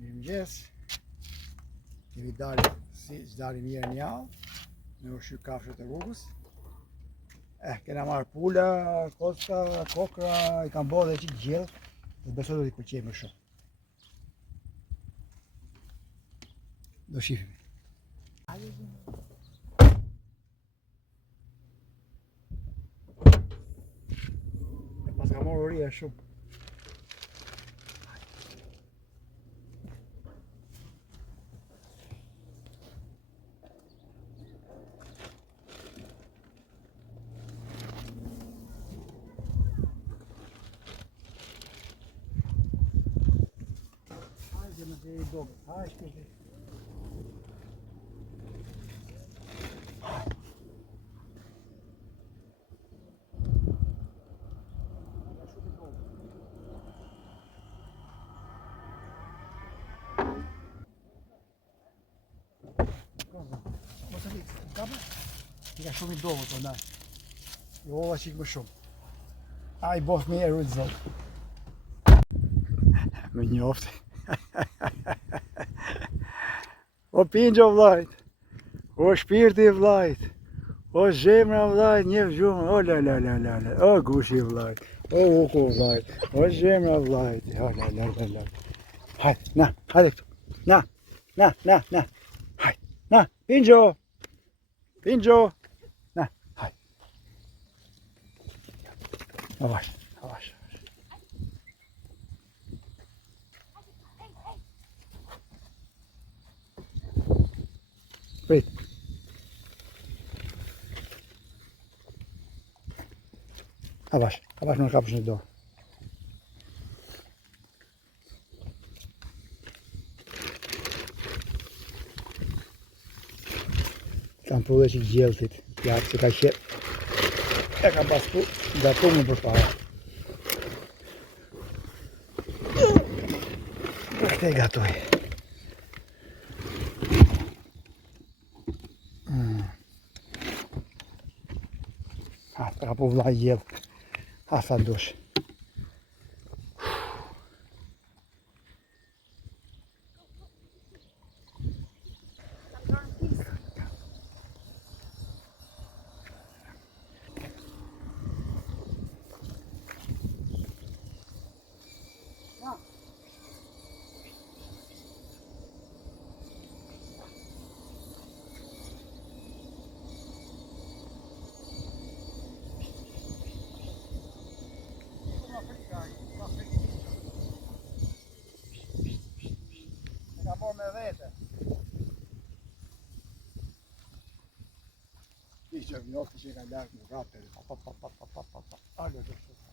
Mirëmëngjes. Kemi dalë si çdari mirë në javë, me ushqy kafshët e rrugës. Kena marrë pula, kosta, kokra, i kam bërë dhe qitë gjellë, dhe besoj do t'i pëlqej më shumë. Do shifim. Pas ka marrë uria shumë. Hajde më të i dobe, hajde shpirti. Mos e vit, kapë? I ka shumë i dobe të ndaj. I ova qik më shumë. A i bof me e rrujtë zotë. Me njoftë. O pingjo vlajt, o shpirti vlajt, o zemra vlajt, njef gjumë, o la la la la la, o gushi vlajt, o uku vlajt, o zemra vlajt, o la la la la. Hajde, na, hajde këtu, na, hajde, na, pingjo, na, hajde. Avash, avash. Prit. Avash më në kapësh një dorë. Kam pu dhe që gjellëtit, jakë që ka qetë. E ka pas pu, nga punë për para. Këte i gatoj. Ka pu vla gjellë. Sa dush. Ka bërë me vete. Ishtë vjoftë që i ka larkë në rapër. Alë të shumë.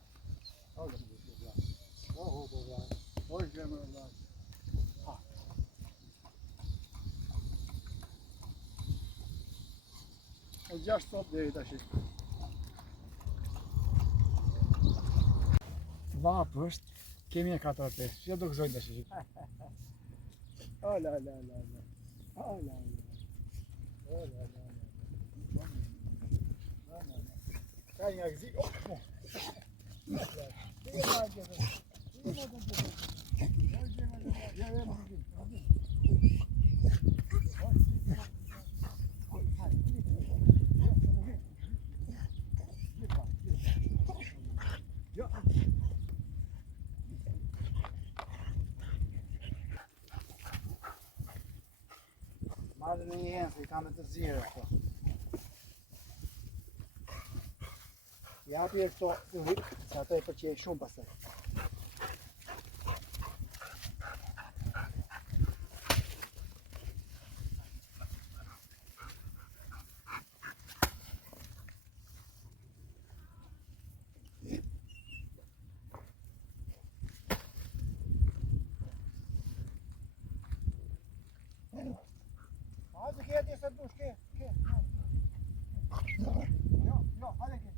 Alë të shumë. O huko vlajë. O shgjemë vlajë. O 6 top deri të ashtë. Vapë është, kemi e 4-5. Që do këzojnë të ashtë. Oh la la la la. Oh la la. Oh la la la. Oh la la. Ka një gëzi. Oh. Madhe në një jenë, se i kam e të zire këto. Japi e këto të rikë, se ato e përqej shumë pasaj. Hajde kje ti se dush, kje. Jo, hajde kje.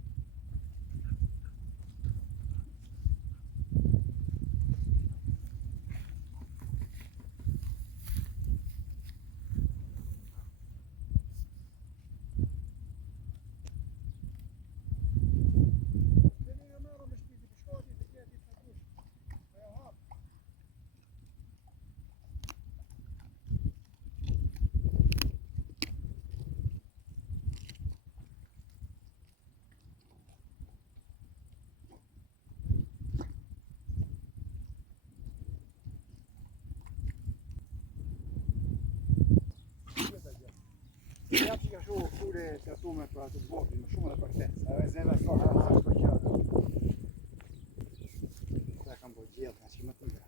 Ja që ka shu fure të atume për atë të botin, më shumë dhe për këtë. A e zeve s'ka harë për qërë. Këta kam po gjithë, nga që më të nga.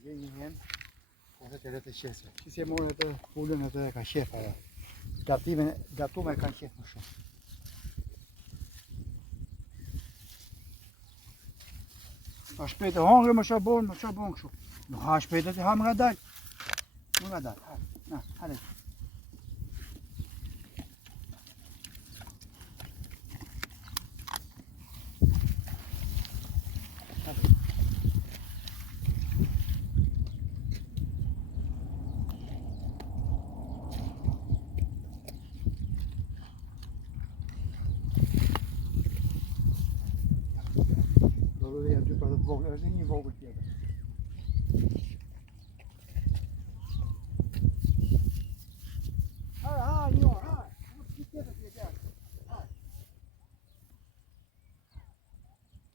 Edhe një hen, ose të rrët e qesve. Që si e morë të pullën e të ka qef ajo. Gatume kanë qef më shumë. A shpejt e hangre më shabon kështu. Nuk ha shpejt e ti ha më nga dalë. Më nga dalë, na, hale. Do dhe janë dy për të vogël, është një vogël tjetër. Ha, një orë, ha, një tjetër tjetër.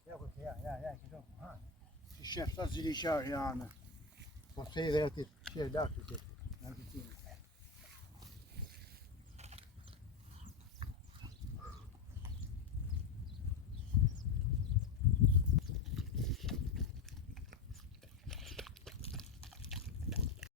Ja, këto, ha. Si shef, sa zili qarë janë. Po se i dhe ati, që e lakë të tjetër.